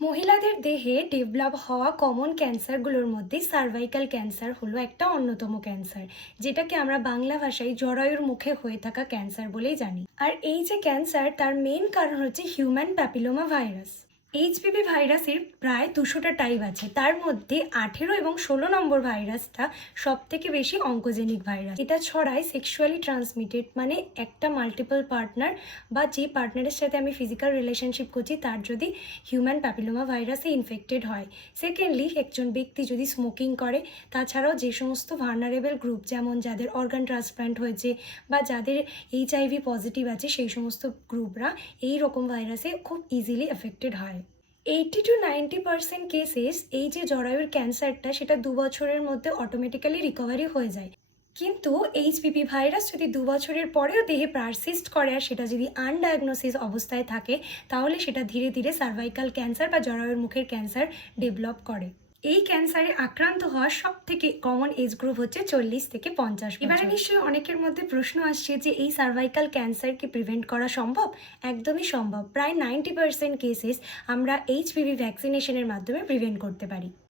মহিলাদের দেহে ডেভেলপ হওয়া কমন ক্যান্সারগুলোর মধ্যে সার্ভাইকাল ক্যান্সার হলো একটা অন্যতম ক্যান্সার, যেটাকে আমরা বাংলা ভাষায় জরায়ুর মুখে হয়ে থাকা ক্যান্সার বলেই জানি। আর এই যে ক্যান্সার, তার মেইন কারণ হচ্ছে হিউম্যান প্যাপিলোমা ভাইরাস। এইচপিভি ভাইরাসের প্রায় 200টা টাইপ আছে, তার মধ্যে 18 এবং 16 নম্বর ভাইরাসটা সব থেকে বেশি অঙ্কোজেনিক ভাইরাস। এটা ছড়ায় সেক্সুয়ালি ট্রান্সমিটেড, মানে একটা মাল্টিপল পার্টনার বা যে পার্টনারের সাথে আমি ফিজিক্যাল রিলেশনশিপ করছি তার যদি হিউম্যান প্যাপিলোমা ভাইরাসে ইনফেক্টেড হয়। সেকেন্ডলি, একজন ব্যক্তি যদি স্মোকিং করে, তাছাড়াও যে সমস্ত ভার্নারেবল গ্রুপ, যেমন যাদের অর্গান ট্রান্সপ্ল্যান্ট হয়েছে বা যাদের এইচআইভি পজিটিভ আছে, সেই সমস্ত গ্রুপরা এই রকম ভাইরাসে খুব ইজিলি এফেক্টেড হয়। 80 to 90% কেসেস এই যে জরায়ুর ক্যান্সারটা, সেটা 2 বছরের মধ্যে অটোমেটিক্যালি রিকভারি হয়ে যায়। কিন্তু এইচপিভি ভাইরাস যদি 2 বছরের পরেও দেহে পারসিস্ট করে আর সেটা যদি আনডায়াগনোসিস অবস্থায় থাকে, তাহলে সেটা ধীরে ধীরে সার্ভাইকাল ক্যান্সার বা জরায়ুর মুখের ক্যান্সার ডেভেলপ করে। এই ক্যান্সারে আক্রান্ত হওয়ার সব থেকে কমন এজ গ্রুপ হচ্ছে 40 থেকে 50 বছর। এবারে নিশ্চয়ই অনেকের মধ্যে প্রশ্ন আসছে যে এই সার্ভাইকাল ক্যান্সার কি প্রিভেন্ট করা সম্ভব? একদমই সম্ভব। প্রায় 90% কেসেস আমরা এইচপিভি ভ্যাকসিনেশনের মাধ্যমে প্রিভেন্ট করতে পারি।